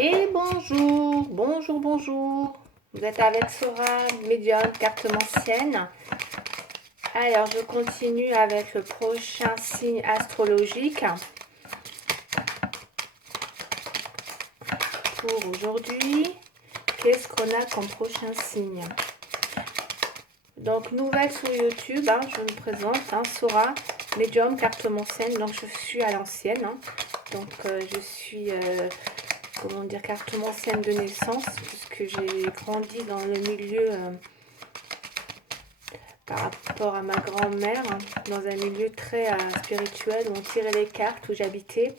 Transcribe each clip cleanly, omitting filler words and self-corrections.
Et bonjour, bonjour, bonjour. Vous êtes avec Sora, médium, carte ancienne. Alors, je continue avec le prochain signe astrologique pour aujourd'hui. Qu'est-ce qu'on a comme prochain signe? Donc, nouvelle sur YouTube, je me présente, Sora, médium, carte ancienne. Donc, je suis à l'ancienne. Donc, je suis... comment dire, carte ancienne de naissance, puisque j'ai grandi dans le milieu par rapport à ma grand-mère, dans un milieu très spirituel où on tirait les cartes, où j'habitais.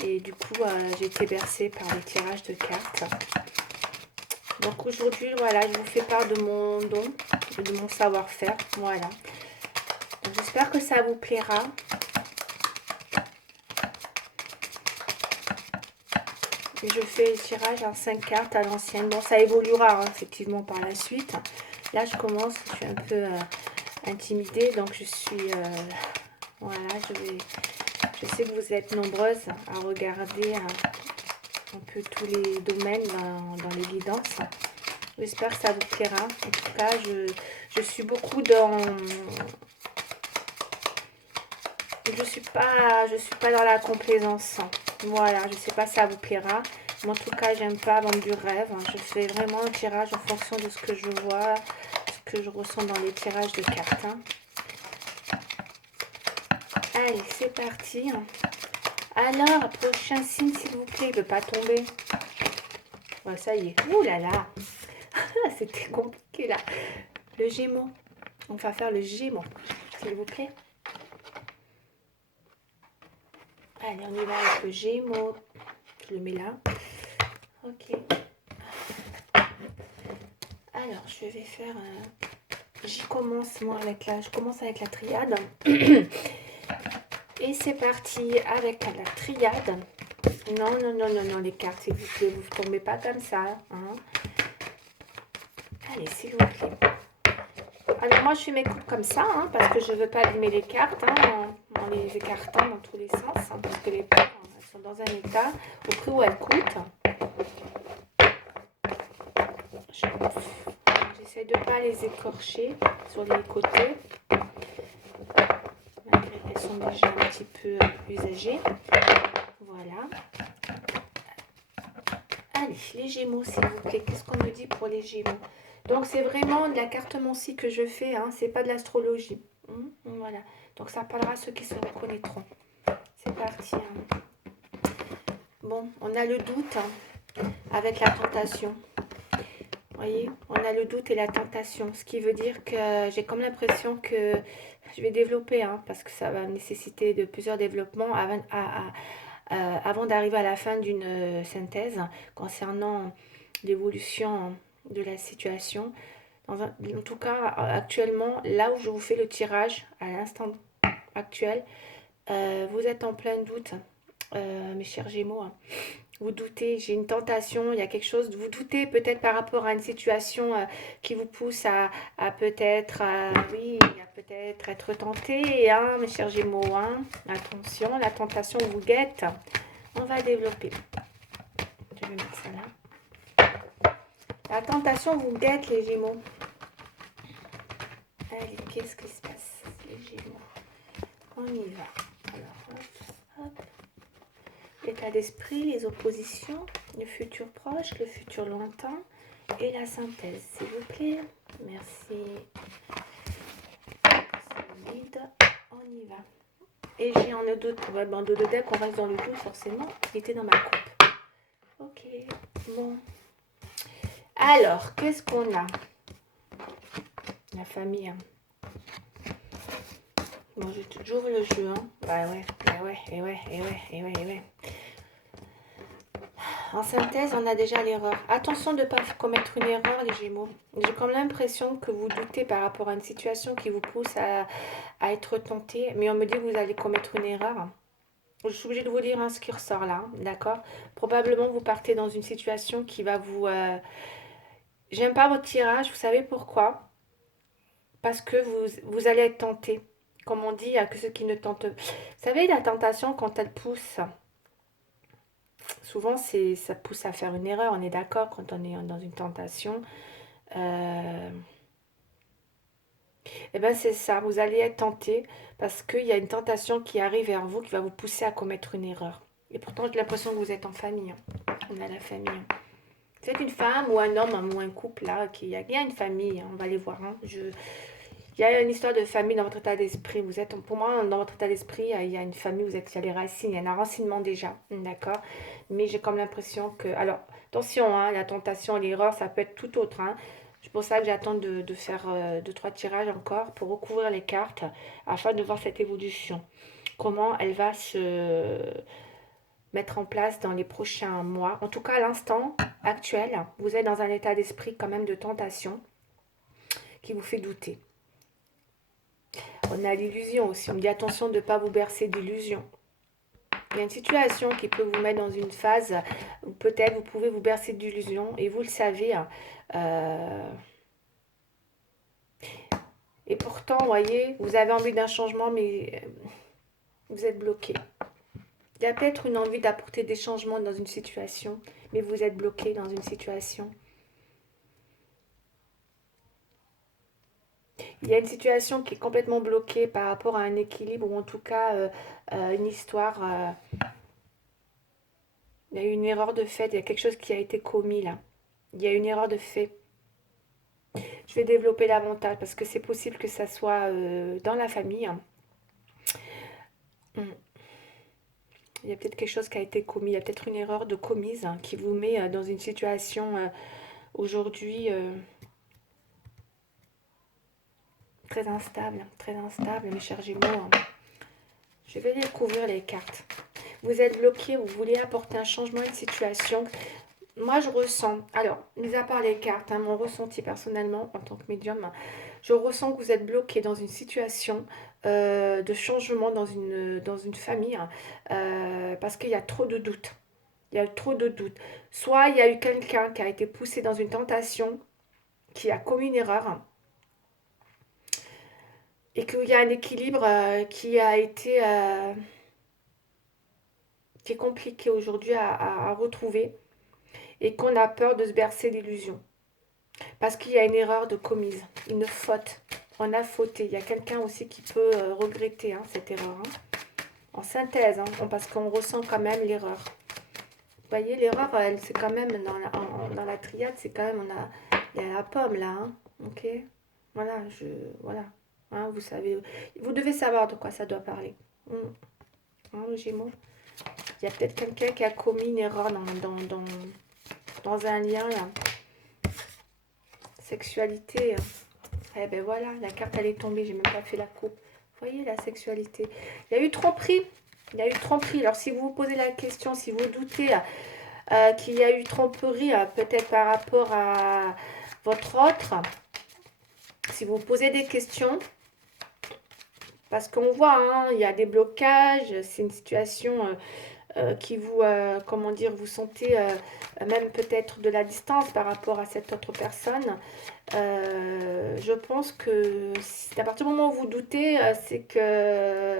Et du coup, j'ai été bercée par les tirages de cartes. Donc aujourd'hui, voilà, je vous fais part de mon don et de mon savoir-faire. Voilà. J'espère que ça vous plaira. Je fais le tirage en 5 cartes à l'ancienne. Bon, ça évoluera effectivement par la suite. Là, je commence, je suis un peu intimidée, donc je suis... voilà, je sais que vous êtes nombreuses à regarder un peu tous les domaines dans les guidances. J'espère que ça vous plaira. En tout cas, je suis beaucoup dans... Je suis pas dans la complaisance. Voilà, je sais pas si ça vous plaira. Mais en tout cas, j'aime pas vendre du rêve. Je fais vraiment un tirage en fonction de ce que je vois, ce que je ressens dans les tirages de cartes. Allez, c'est parti. Alors, prochain signe, s'il vous plaît, il ne peut pas tomber. Ouais, ça y est. Ouh là là. C'était compliqué là. Le Gémeaux. On va faire le Gémeaux, s'il vous plaît. Allez, on y va avec le Gémeaux. Je le mets là. Ok. Alors, je vais faire... j'y commence, moi, je commence avec la triade. Et c'est parti avec la triade. Non, non, non, non, non, les cartes, s'il vous plaît, vous ne tombez pas comme ça. Allez, s'il vous plaît. Alors moi je fais mes coupes comme ça, parce que je ne veux pas abîmer les cartes, en les écartant dans tous les sens, parce que les cartes elles sont dans un état au prix où elles coûtent. J'essaie de ne pas les écorcher sur les côtés, malgré qu'elles sont déjà un petit peu usagées. Voilà. Allez, les Gémeaux s'il vous plaît, qu'est-ce qu'on me dit pour les Gémeaux? Donc c'est vraiment de la cartomancie que je fais, c'est pas de l'astrologie. Voilà, donc ça parlera à ceux qui se reconnaîtront. C'est parti. Bon, on a le doute avec la tentation. Vous voyez, on a le doute et la tentation, ce qui veut dire que j'ai comme l'impression que je vais développer, parce que ça va nécessiter de plusieurs développements avant d'arriver à la fin d'une synthèse concernant l'évolution de la situation. En tout cas, actuellement, là où je vous fais le tirage, à l'instant actuel, vous êtes en plein doute, mes chers Gémeaux. Vous doutez, j'ai une tentation, il y a quelque chose, vous doutez peut-être par rapport à une situation qui vous pousse à peut-être, oui, à peut-être être tenté, mes chers Gémeaux, attention, la tentation vous guette. On va développer. Je vais mettre ça là. La tentation vous guette, les Gémeaux. Allez, qu'est-ce qui se passe, les Gémeaux? On y va. Alors, hop, hop. L'état d'esprit, les oppositions, le futur proche, le futur lointain et la synthèse, s'il vous plaît. Merci. Solide. On y va. Et j'ai un doute. Ouais, ben, de deck, on reste dans le doute, forcément. Il était dans ma coupe. Ok. Bon. Alors, qu'est-ce qu'on a? La famille. Bon, j'ouvre le jeu. Bah ouais, et ouais. En synthèse, on a déjà l'erreur. Attention de ne pas commettre une erreur, les Gémeaux. J'ai comme l'impression que vous doutez par rapport à une situation qui vous pousse à être tenté. Mais on me dit que vous allez commettre une erreur. Je suis obligée de vous dire ce qui ressort là, d'accord? Probablement, vous partez dans une situation qui va vous... J'aime pas votre tirage, vous savez pourquoi? Parce que vous allez être tenté. Comme on dit, que ceux qui ne tentent... Vous savez, la tentation, quand elle pousse Souvent, ça pousse à faire une erreur, on est d'accord, quand on est dans une tentation. Euh, Eh bien, c'est ça, vous allez être tenté parce qu'il y a une tentation qui arrive vers vous qui va vous pousser à commettre une erreur. Et pourtant, j'ai l'impression que vous êtes en famille, hein. On a la famille, hein. Vous êtes une femme ou un homme, hein, ou un couple, là, il y a une famille, hein, on va aller voir, hein. Il y a une histoire de famille dans votre état d'esprit. Vous êtes, pour moi, dans votre état d'esprit, il y a une famille, il y a les racines, il y a un enracinement déjà, d'accord. Mais j'ai comme l'impression que... Alors, attention, hein, la tentation et l'erreur, ça peut être tout autre, hein. C'est pour ça que j'attends de faire deux, trois tirages encore pour recouvrir les cartes afin de voir cette évolution. Comment elle va se mettre en place dans les prochains mois. En tout cas, à l'instant actuel, vous êtes dans un état d'esprit quand même de tentation qui vous fait douter. On a l'illusion aussi. On me dit attention de ne pas vous bercer d'illusions. Il y a une situation qui peut vous mettre dans une phase où peut-être vous pouvez vous bercer d'illusions et vous le savez. Et pourtant, vous voyez, vous avez envie d'un changement, mais vous êtes bloqué. Il y a peut-être une envie d'apporter des changements dans une situation, mais vous êtes bloqué dans une situation. Il y a une situation qui est complètement bloquée par rapport à un équilibre ou en tout cas une histoire. Il y a eu une erreur de fait, il y a quelque chose qui a été commis là. Il y a une erreur de fait. Je vais développer davantage parce que c'est possible que ça soit dans la famille. Il y a peut-être quelque chose qui a été commis, il y a peut-être une erreur de commise qui vous met dans une situation aujourd'hui très instable, mes chers Gémeaux, hein. Je vais découvrir les cartes. Vous êtes bloqué, vous voulez apporter un changement à une situation. Moi, je ressens, alors, mis à part les cartes, hein, mon ressenti personnellement en tant que médium, je ressens que vous êtes bloqué dans une situation de changement dans une famille parce qu'il y a trop de doutes. Il y a eu trop de doutes. Soit il y a eu quelqu'un qui a été poussé dans une tentation, qui a commis une erreur, et qu'il y a un équilibre qui a été qui est compliqué aujourd'hui à retrouver, et qu'on a peur de se bercer d'illusions. Parce qu'il y a une erreur de commise, une faute. On a fauté. Il y a quelqu'un aussi qui peut regretter cette erreur, hein. En synthèse, hein, parce qu'on ressent quand même l'erreur. Vous voyez, l'erreur, c'est quand même dans la triade, c'est quand même, il y a la pomme là, hein, ok. Voilà, voilà, hein, vous savez, vous devez savoir de quoi ça doit parler. Hein, le Gémeaux. Il y a peut-être quelqu'un qui a commis une erreur dans un lien là. Sexualité. Eh ben voilà, la carte elle est tombée, j'ai même pas fait la coupe. Vous voyez la sexualité. Il y a eu tromperie. Il y a eu tromperie. Alors si vous vous posez la question, si vous doutez qu'il y a eu tromperie, peut-être par rapport à votre autre, si vous posez des questions, parce qu'on voit, hein, il y a des blocages, c'est une situation qui vous, comment dire, vous sentez même peut-être de la distance par rapport à cette autre personne. Je pense que à partir du moment où vous doutez, c'est que,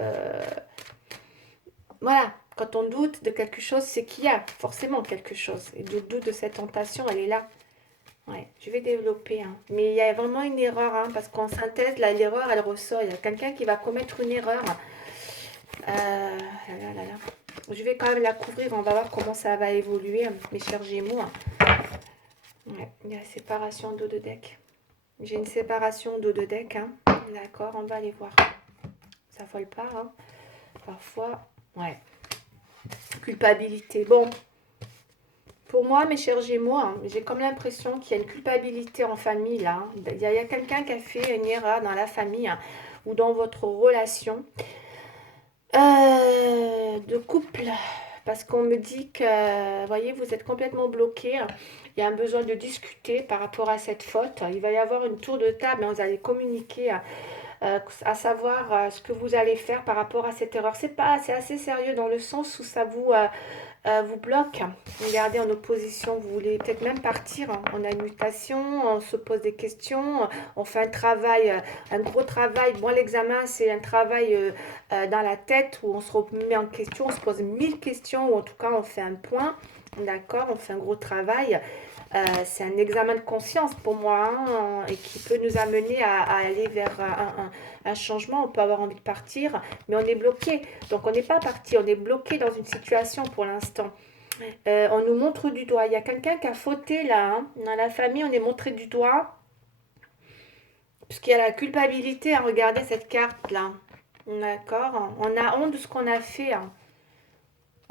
voilà, quand on doute de quelque chose, c'est qu'il y a forcément quelque chose. Et le doute de cette tentation, elle est là. Ouais, je vais développer, hein. Mais il y a vraiment une erreur, hein, parce qu'en synthèse, l'erreur, elle ressort. Il y a quelqu'un qui va commettre une erreur. Je vais quand même la couvrir, on va voir comment ça va évoluer, mes chers Gémeaux. Ouais, il y a la séparation dos de deck. J'ai une séparation dos de deck, hein. D'accord, on va aller voir. Ça vole pas, hein. Parfois, ouais. Culpabilité. Bon, pour moi, mes chers Gémeaux, hein, j'ai comme l'impression qu'il y a une culpabilité en famille, là, hein. Il y a quelqu'un qui a fait une erreur dans la famille, hein, ou dans votre relation de couple. Parce qu'on me dit que, vous voyez, vous êtes complètement bloqué. Il y a un besoin de discuter par rapport à cette faute. Il va y avoir une tour de table, hein, vous allez communiquer à savoir ce que vous allez faire par rapport à cette erreur. C'est assez sérieux dans le sens où ça vous vous bloque. Regardez, en opposition, vous voulez peut-être même partir. On a une mutation, on se pose des questions, on fait un travail, un gros travail. Bon, l'examen, c'est un travail dans la tête où on se remet en question, on se pose 1000 questions, ou en tout cas, on fait un point. D'accord, on fait un gros travail. C'est un examen de conscience pour moi, hein, et qui peut nous amener à aller vers un changement. On peut avoir envie de partir, mais on est bloqué. Donc on n'est pas parti, on est bloqué dans une situation pour l'instant. On nous montre du doigt. Il y a quelqu'un qui a fauté là, hein. Dans la famille, on est montré du doigt, puisqu'il y a la culpabilité à regarder cette carte là. D'accord. On a honte de ce qu'on a fait, hein.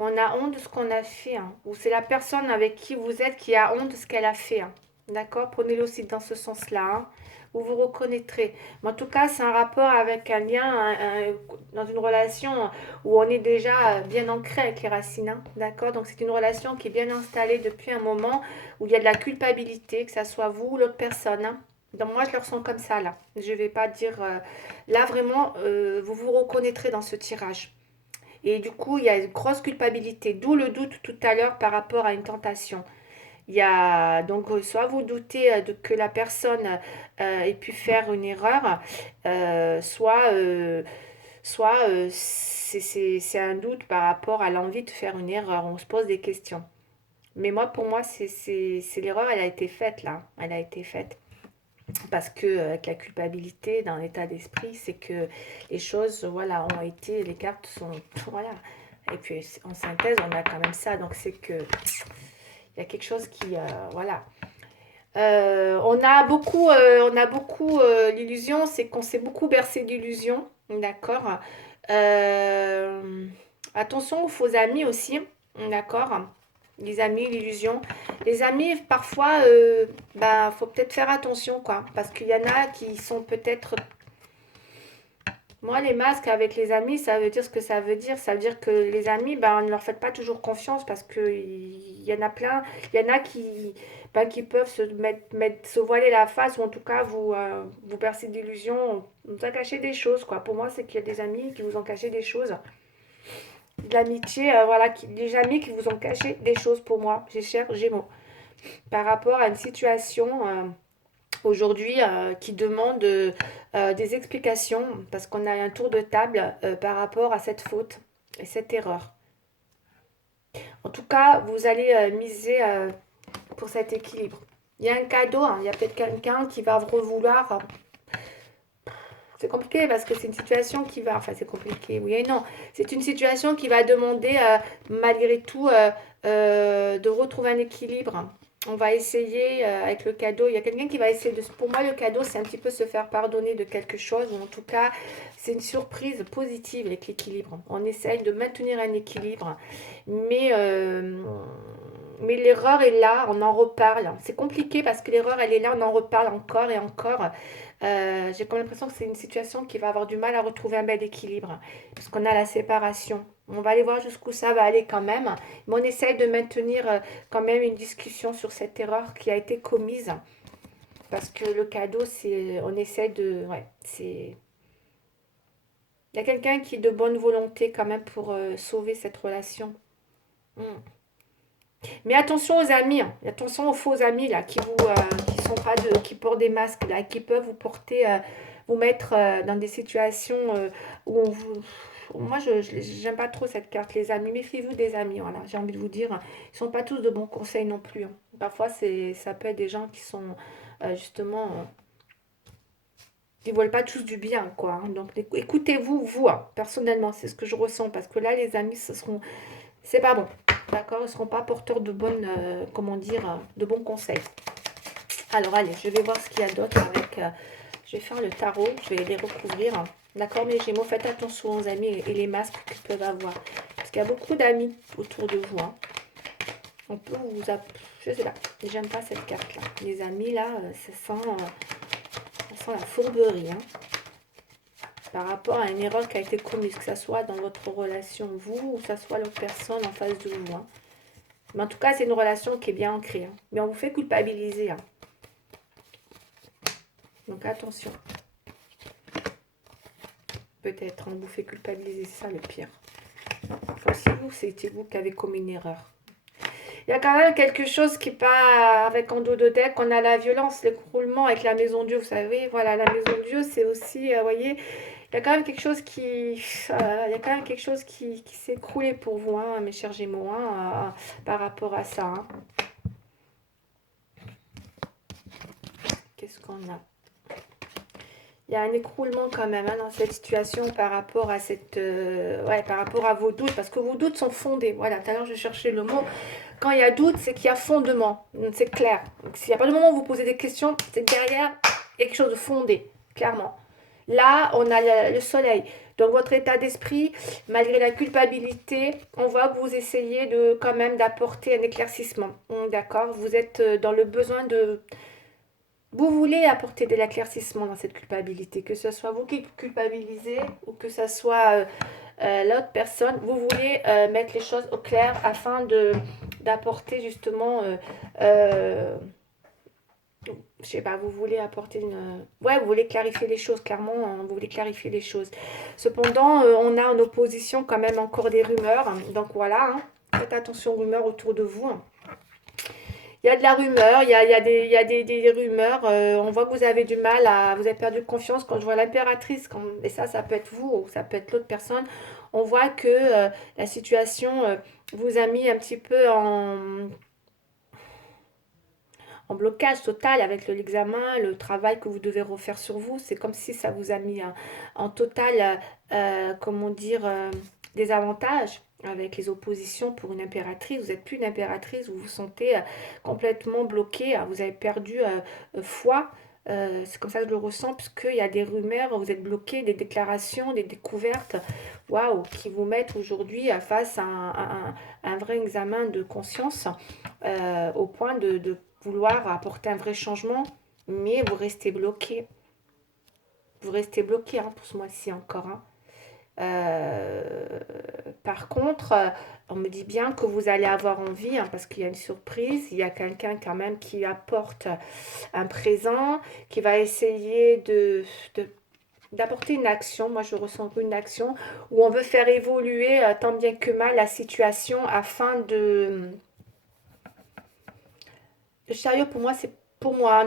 On a honte de ce qu'on a fait, hein. Ou c'est la personne avec qui vous êtes qui a honte de ce qu'elle a fait, hein. D'accord. Prenez-le aussi dans ce sens-là, hein. Vous vous reconnaîtrez. Mais en tout cas, c'est un rapport avec un lien, dans une relation où on est déjà bien ancré avec les racines, hein. D'accord. Donc c'est une relation qui est bien installée depuis un moment, où il y a de la culpabilité, que ça soit vous ou l'autre personne, hein. Donc moi, je le ressens comme ça, là. Je ne vais pas dire... là, vraiment, vous vous reconnaîtrez dans ce tirage. Et du coup, il y a une grosse culpabilité, d'où le doute tout à l'heure par rapport à une tentation. Il y a donc soit vous doutez que la personne ait pu faire une erreur, soit c'est un doute par rapport à l'envie de faire une erreur. On se pose des questions. Mais moi, pour moi, c'est l'erreur, elle a été faite là. Elle a été faite. Parce que avec la culpabilité dans l'état d'esprit, c'est que les choses, voilà, ont été, les cartes sont, voilà. Et puis en synthèse, on a quand même ça, donc c'est que il y a quelque chose qui, voilà. On a beaucoup l'illusion, c'est qu'on s'est beaucoup bercé d'illusions, d'accord. Euh, Attention aux faux amis aussi, d'accord. Les amis, l'illusion. Les amis, parfois, bah, faut peut-être faire attention, quoi, parce qu'il y en a qui sont peut-être... Moi, les masques avec les amis, ça veut dire ce que ça veut dire. Ça veut dire que les amis, ben, ne leur faites pas toujours confiance parce qu'il y en a plein. Il y en a qui, ben, qui peuvent se voiler la face ou en tout cas vous percer d'illusions. On vous a caché des choses, quoi. Pour moi, c'est qu'il y a des amis qui vous ont caché des choses. De l'amitié, voilà, des amis qui vous ont caché des choses pour moi. J'ai cher Gémeaux. Par rapport à une situation aujourd'hui qui demande des explications parce qu'on a un tour de table par rapport à cette faute et cette erreur. En tout cas, vous allez miser pour cet équilibre. Il y a un cadeau, hein, il y a peut-être quelqu'un qui va vouloir. C'est compliqué parce que c'est une situation qui va. Enfin, c'est compliqué, oui et non. C'est une situation qui va demander, malgré tout, de retrouver un équilibre. On va essayer avec le cadeau. Il y a quelqu'un qui va essayer de. Pour moi, le cadeau, c'est un petit peu se faire pardonner de quelque chose. Ou en tout cas, c'est une surprise positive avec l'équilibre. On essaye de maintenir un équilibre. Mais. Mais l'erreur est là, on en reparle. C'est compliqué parce que l'erreur, elle est là, on en reparle encore et encore. J'ai comme l'impression que c'est une situation qui va avoir du mal à retrouver un bel équilibre. Parce qu'on a la séparation. On va aller voir jusqu'où ça va aller quand même. Mais on essaye de maintenir quand même une discussion sur cette erreur qui a été commise. Parce que le cadeau, c'est... On essaie de... Ouais, c'est... Il y a quelqu'un qui est de bonne volonté quand même pour sauver cette relation. Mm. Mais attention aux amis, hein. Attention aux faux amis là, qui sont pas de, qui portent des masques là, qui peuvent vous porter, vous mettre dans des situations où on vous... Moi, j'aime pas trop cette carte, les amis. Méfiez-vous des amis, voilà. J'ai envie de vous dire, ils sont pas tous de bons conseils non plus, hein. Parfois, ça peut être des gens qui sont justement, ils veulent pas tous du bien, quoi, hein. Donc, écoutez-vous, vous, hein. Personnellement, c'est ce que je ressens, parce que là, les amis, c'est pas bon. D'accord, ils ne seront pas porteurs de bonnes, comment dire, de bons conseils. Alors, allez, je vais voir ce qu'il y a d'autre avec... je vais faire le tarot, je vais les recouvrir. D'accord, mes Gémeaux, faites attention aux amis et les masques qu'ils peuvent avoir. Parce qu'il y a beaucoup d'amis autour de vous, hein. On peut vous... Je sais pas, j'aime pas cette carte-là. Les amis, là, ça sent la fourberie, hein, par rapport à une erreur qui a été commise, que ce soit dans votre relation, vous, ou que ce soit l'autre personne en face de vous, hein. Mais en tout cas, c'est une relation qui est bien ancrée, hein. Mais on vous fait culpabiliser, hein. Donc attention. Peut-être on vous fait culpabiliser, c'est ça le pire. Enfin, si vous, c'était vous qui avez commis une erreur. Il y a quand même quelque chose qui n'est pas avec en dos de deck. On a la violence, l'écroulement avec la maison Dieu. Vous savez, voilà, la maison Dieu, c'est aussi, vous voyez, il y a quand même quelque chose il y a quand même quelque chose qui s'est écroulé pour vous, hein, mes chers Gémeaux, hein, par rapport à ça. Hein. Qu'est-ce qu'on a? Il y a un écroulement quand même hein, dans cette situation par rapport à par rapport à vos doutes, parce que vos doutes sont fondés. Voilà, tout à l'heure je cherchais le mot. Quand il y a doute, c'est qu'il y a fondement, c'est clair. S'il n'y a pas de moment où vous posez des questions, c'est derrière quelque chose de fondé, clairement. Là, on a le soleil. Donc votre état d'esprit, malgré la culpabilité, on voit que vous essayez de quand même d'apporter un éclaircissement. D'accord? Vous êtes dans le besoin de vous voulez apporter de l'éclaircissement dans cette culpabilité, que ce soit vous qui culpabilisez ou que ce soit l'autre personne, vous voulez mettre les choses au clair afin d'apporter justement, je sais pas, vous voulez apporter une... Ouais, vous voulez clarifier les choses, clairement, hein, vous voulez clarifier les choses. Cependant, on a en opposition quand même encore des rumeurs, donc voilà, hein, faites attention aux rumeurs autour de vous. Il y a de la rumeur, il y a des rumeurs. On voit que vous avez du mal à. Vous avez perdu confiance. Quand je vois l'impératrice, et ça peut être vous ou ça peut être l'autre personne, on voit que la situation vous a mis un petit peu en blocage total avec l'examen, le travail que vous devez refaire sur vous. C'est comme si ça vous a mis en total, comment dire, des avantages avec les oppositions pour une impératrice. Vous n'êtes plus une impératrice, vous vous sentez complètement bloqué, hein. Vous avez perdu foi. C'est comme ça que je le ressens, puisqu'il y a des rumeurs, vous êtes bloqué, des déclarations, des découvertes, waouh, qui vous mettent aujourd'hui face à un vrai examen de conscience, au point de vouloir apporter un vrai changement, mais vous restez bloqué. Vous restez bloqué hein, pour ce mois-ci encore. Hein. Par contre, on me dit bien que vous allez avoir envie, hein, parce qu'il y a une surprise, il y a quelqu'un quand même qui apporte un présent, qui va essayer d'apporter une action. Moi, je ressens une action où on veut faire évoluer tant bien que mal la situation afin de... Le chariot, pour moi, c'est pour moi,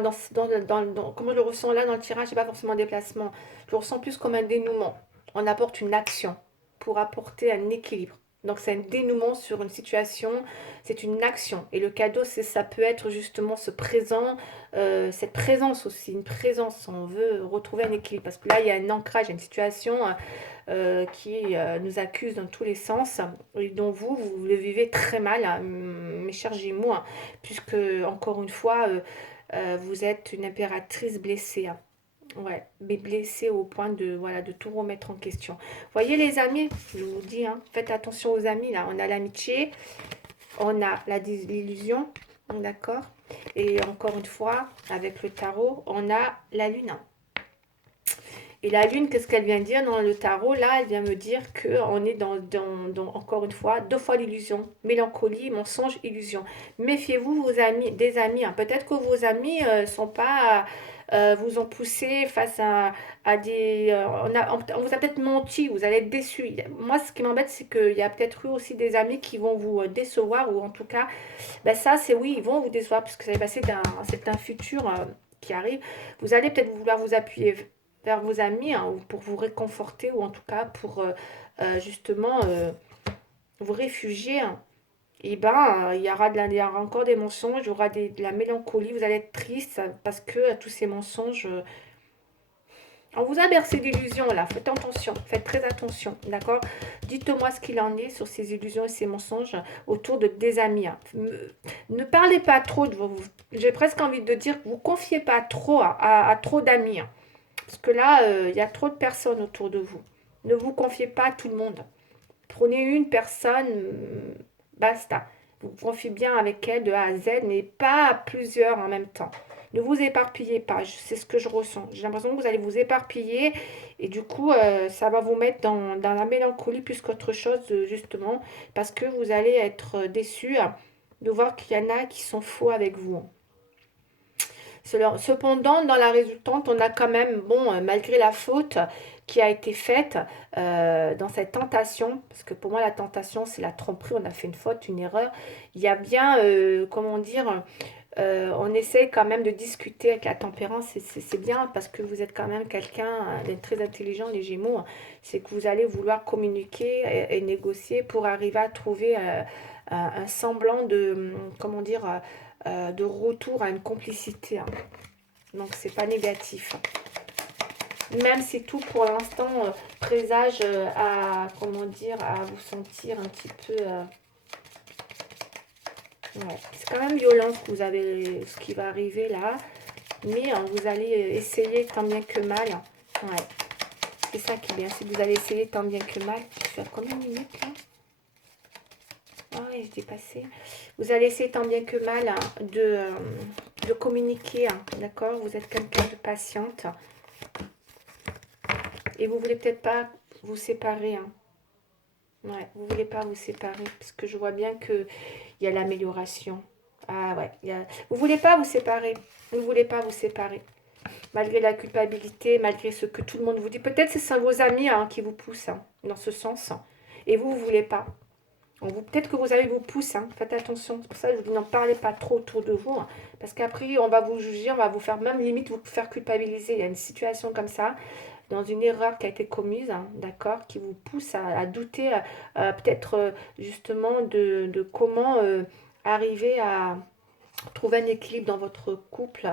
comment je le ressens là dans le tirage, c'est pas forcément un déplacement. Je le ressens plus comme un dénouement. On apporte une action pour apporter un équilibre. Donc c'est un dénouement sur une situation, c'est une action. Et le cadeau, ça peut être justement ce présent, cette présence aussi, une présence. On veut retrouver un équilibre. Parce que là, il y a un ancrage, il y a une situation qui nous accuse dans tous les sens et dont vous le vivez très mal, hein, mes chers Gémeaux, hein, puisque, encore une fois, vous êtes une impératrice blessée. Hein. Ouais, mais blessée au point de, voilà, de tout remettre en question. Voyez les amis, je vous dis, hein, faites attention aux amis, là. On a l'amitié, on a l'illusion, d'accord? Et encore une fois, avec le tarot, on a la lune. Hein. Et la lune, qu'est-ce qu'elle vient dire dans le tarot? Là, elle vient me dire qu'on est encore une fois, deux fois l'illusion. Mélancolie, mensonge, illusion. Méfiez-vous, vos amis, des amis. Hein. Peut-être que vos amis sont pas, vous ont poussé face à des... on vous a peut-être menti, vous allez être déçus. Moi, ce qui m'embête, c'est qu'il y a peut-être eu aussi des amis qui vont vous décevoir, ou en tout cas, ben ça, c'est oui, ils vont vous décevoir, parce que ça va passer c'est un futur qui arrive. Vous allez peut-être vouloir vous appuyer vers vos amis hein, pour vous réconforter ou en tout cas pour justement vous réfugier. Hein. Et ben, il y aura encore des mensonges, il y aura de la mélancolie, vous allez être triste parce que tous ces mensonges, on vous a bercé d'illusions là, faites attention, faites très attention, d'accord? Dites-moi ce qu'il en est sur ces illusions et ces mensonges autour de des amis. Hein. Ne parlez pas trop de vous. J'ai presque envie de dire que vous ne confiez pas trop à trop d'amis. Hein. Parce que là, il y a trop de personnes autour de vous. Ne vous confiez pas à tout le monde. Prenez une personne, basta. Vous vous confiez bien avec elle de A à Z, mais pas à plusieurs en même temps. Ne vous éparpillez pas, c'est ce que je ressens. J'ai l'impression que vous allez vous éparpiller et du coup, ça va vous mettre dans la mélancolie plus qu'autre chose, justement, parce que vous allez être déçus de voir qu'il y en a qui sont faux avec vous. Cependant, dans la résultante, on a quand même, bon, malgré la faute, qui a été faite dans cette tentation, parce que pour moi la tentation c'est la tromperie, on a fait une faute, une erreur, il y a bien, comment dire, on essaie quand même de discuter avec la tempérance, et c'est bien parce que vous êtes quand même quelqu'un d'être très intelligent, les Gémeaux, hein. C'est que vous allez vouloir communiquer et négocier pour arriver à trouver un semblant de, comment dire, de retour à une complicité, hein. Donc c'est pas négatif. Même si tout pour l'instant présage à, comment dire, à vous sentir un petit peu... ouais. C'est quand même violent ce que vous avez, ce qui va arriver là. Mais vous allez essayer tant bien que mal. Ouais. C'est ça qui est bien. Si vous allez essayer tant bien que mal. Je suis à combien de minutes là? Ah ouais, j'ai dépassé. Vous allez essayer tant bien que mal de communiquer. Hein, d'accord? Vous êtes quelqu'un de patiente. Et vous voulez peut-être pas vous séparer. Hein. Ouais, vous voulez pas vous séparer. Parce que je vois bien qu'il y a l'amélioration. Ah ouais. Vous voulez pas vous séparer. Vous voulez pas vous séparer. Malgré la culpabilité, malgré ce que tout le monde vous dit. Peut-être que c'est vos amis hein, qui vous poussent hein, dans ce sens. Et vous, vous voulez pas. Peut-être que vos amis vous poussent. Hein, faites attention. C'est pour ça que je vous dis, n'en parlez pas trop autour de vous. Hein, parce qu'après, on va vous juger, on va vous faire même limite vous faire culpabiliser. Il y a une situation comme ça, dans une erreur qui a été commise, hein, d'accord, qui vous pousse à douter peut-être justement de comment arriver à trouver un équilibre dans votre couple.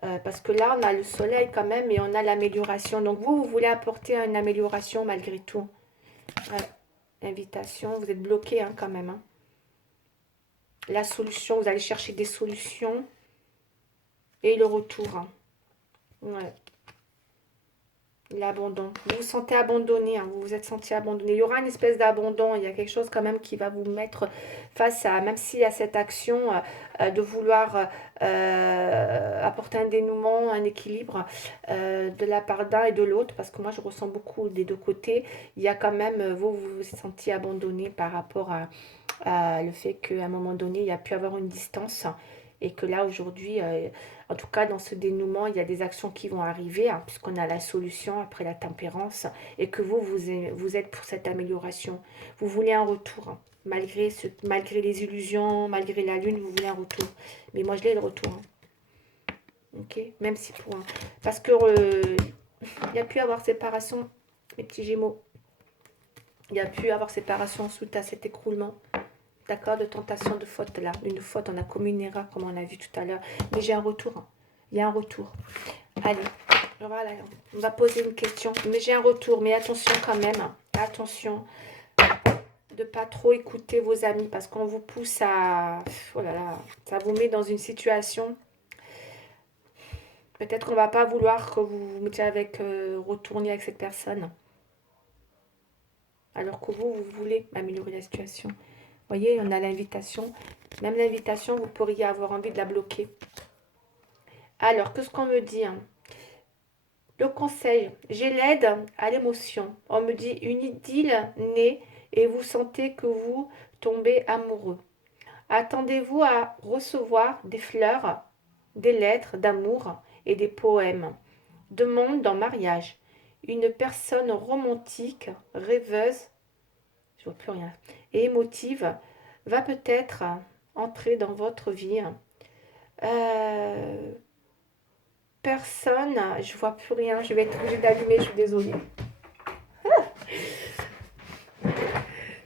Parce que là, on a le soleil quand même et on a l'amélioration. Donc vous, vous voulez apporter une amélioration malgré tout. Ouais. Invitation, vous êtes bloqué hein, quand même. Hein. La solution, vous allez chercher des solutions et le retour. Hein. Ouais. L'abandon. Vous vous sentez abandonné, hein, vous vous êtes senti abandonné. Il y aura une espèce d'abandon, il y a quelque chose quand même qui va vous mettre face à, même s'il y a cette action de vouloir apporter un dénouement, un équilibre de la part d'un et de l'autre, parce que moi je ressens beaucoup des deux côtés, il y a quand même, vous vous sentiez abandonné par rapport à le fait qu'à un moment donné, il y a pu avoir une distance et que là aujourd'hui... en tout cas, dans ce dénouement, il y a des actions qui vont arriver, hein, puisqu'on a la solution après la tempérance, et que vous êtes pour cette amélioration. Vous voulez un retour, hein, malgré les illusions, malgré la lune, vous voulez un retour. Mais moi, je l'ai le retour. Hein. Ok. Même si pour parce que il y a pu avoir séparation, mes petits Gémeaux. Il y a pu avoir séparation suite à cet écroulement. D'accord, de tentation, de faute là. Une faute, on a commis une erreur comme on a vu tout à l'heure. Mais j'ai un retour. Hein. Il y a un retour. Allez, voilà, on va poser une question. Mais j'ai un retour. Mais attention quand même. Attention de pas trop écouter vos amis parce qu'on vous pousse à... Oh là là, ça vous met dans une situation... Peut-être qu'on va pas vouloir que vous vous mettiez avec... retourner avec cette personne. Alors que vous voulez améliorer la situation. Vous voyez, on a l'invitation. Même l'invitation, vous pourriez avoir envie de la bloquer. Alors, qu'est-ce qu'on me dit hein? Le conseil, j'ai l'aide à l'émotion. On me dit une idylle naît et vous sentez que vous tombez amoureux. Attendez-vous à recevoir des fleurs, des lettres d'amour et des poèmes. Demande en mariage. Une personne romantique, rêveuse, je vois plus rien, et émotive va peut-être entrer dans votre vie. Personne, je vois plus rien, je vais être obligée d'allumer, je suis désolée.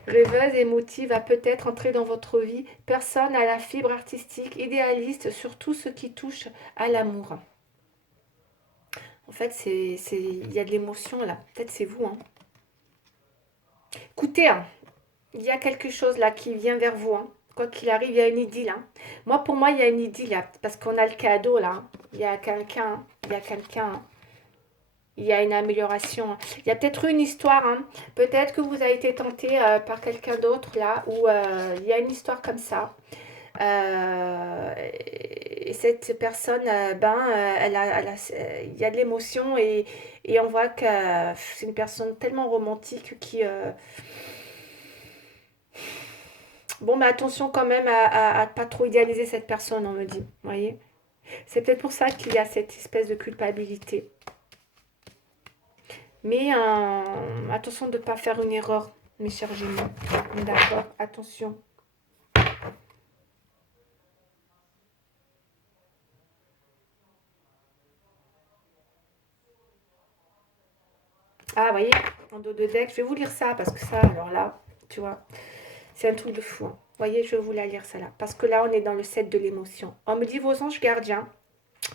Rêveuse, émotive va peut-être entrer dans votre vie. Personne à la fibre artistique, idéaliste, sur tout ce qui touche à l'amour. En fait, il y a de l'émotion là. Peut-être c'est vous. Hein. Écoutez, hein, il y a quelque chose là qui vient vers vous. Hein. Quoi qu'il arrive, il y a une idylle. Hein. Pour moi, il y a une idylle là, parce qu'on a le cadeau là. Hein. Il y a quelqu'un. Il y a quelqu'un. Hein. Il y a une amélioration. Hein. Il y a peut-être une histoire. Hein. Peut-être que vous avez été tenté par quelqu'un d'autre là, où il y a une histoire comme ça. Et cette personne, il y a de l'émotion et on voit que c'est une personne tellement romantique qui... Bon, mais attention quand même à pas trop idéaliser cette personne, on me dit. Vous voyez? C'est peut-être pour ça qu'il y a cette espèce de culpabilité. Mais attention de ne pas faire une erreur, mes chers Gémeaux. D'accord, attention. Ah, vous voyez, en dos de deck, je vais vous lire ça parce que ça, alors là, tu vois, c'est un truc de fou, hein. Vous voyez, je vais vous la lire ça là. Parce que là, on est dans le set de l'émotion. On me dit vos anges gardiens.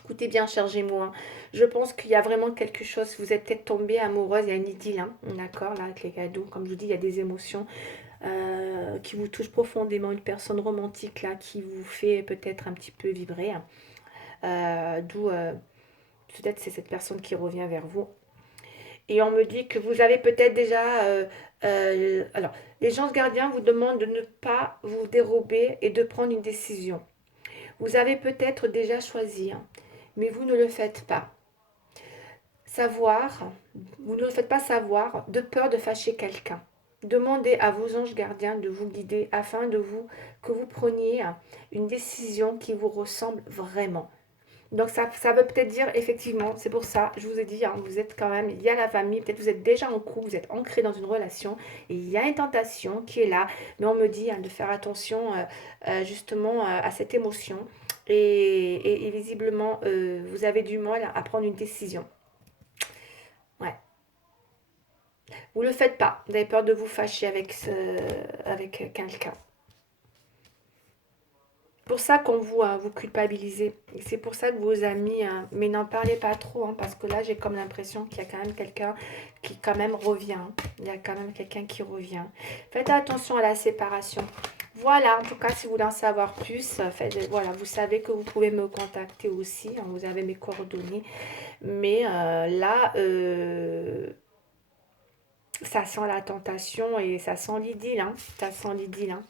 Écoutez bien, cher Gémeaux, hein. Je pense qu'il y a vraiment quelque chose. Vous êtes peut-être tombé amoureuse, il y a une idylle, hein. D'accord, là, avec les cadeaux. Comme je vous dis, il y a des émotions qui vous touchent profondément. Une personne romantique, là, qui vous fait peut-être un petit peu vibrer, hein. D'où, peut-être, c'est cette personne qui revient vers vous. Et on me dit que vous avez peut-être déjà... alors, les anges gardiens vous demandent de ne pas vous dérober et de prendre une décision. Vous avez peut-être déjà choisi, hein, mais vous ne le faites pas. Savoir, vous ne le faites pas savoir de peur de fâcher quelqu'un. Demandez à vos anges gardiens de vous guider afin que vous preniez une décision qui vous ressemble vraiment. Donc ça veut peut-être dire, effectivement, c'est pour ça, je vous ai dit, hein, vous êtes quand même, il y a la famille, peut-être vous êtes déjà en couple, vous êtes ancré dans une relation, et il y a une tentation qui est là, mais on me dit hein, de faire attention justement à cette émotion, et visiblement, vous avez du mal à prendre une décision. Ouais. Vous ne le faites pas, vous avez peur de vous fâcher avec quelqu'un. Pour ça qu'on vous culpabilisez. Et c'est pour ça que vos amis, mais n'en parlez pas trop, hein, parce que là, j'ai comme l'impression qu'il y a quand même quelqu'un qui quand même revient. Il y a quand même quelqu'un qui revient. Faites attention à la séparation. Voilà, en tout cas, si vous voulez en savoir plus, voilà, vous savez que vous pouvez me contacter aussi, hein, vous avez mes coordonnées. Mais là, ça sent la tentation et ça sent l'idylle, hein, ça sent l'idylle, hein.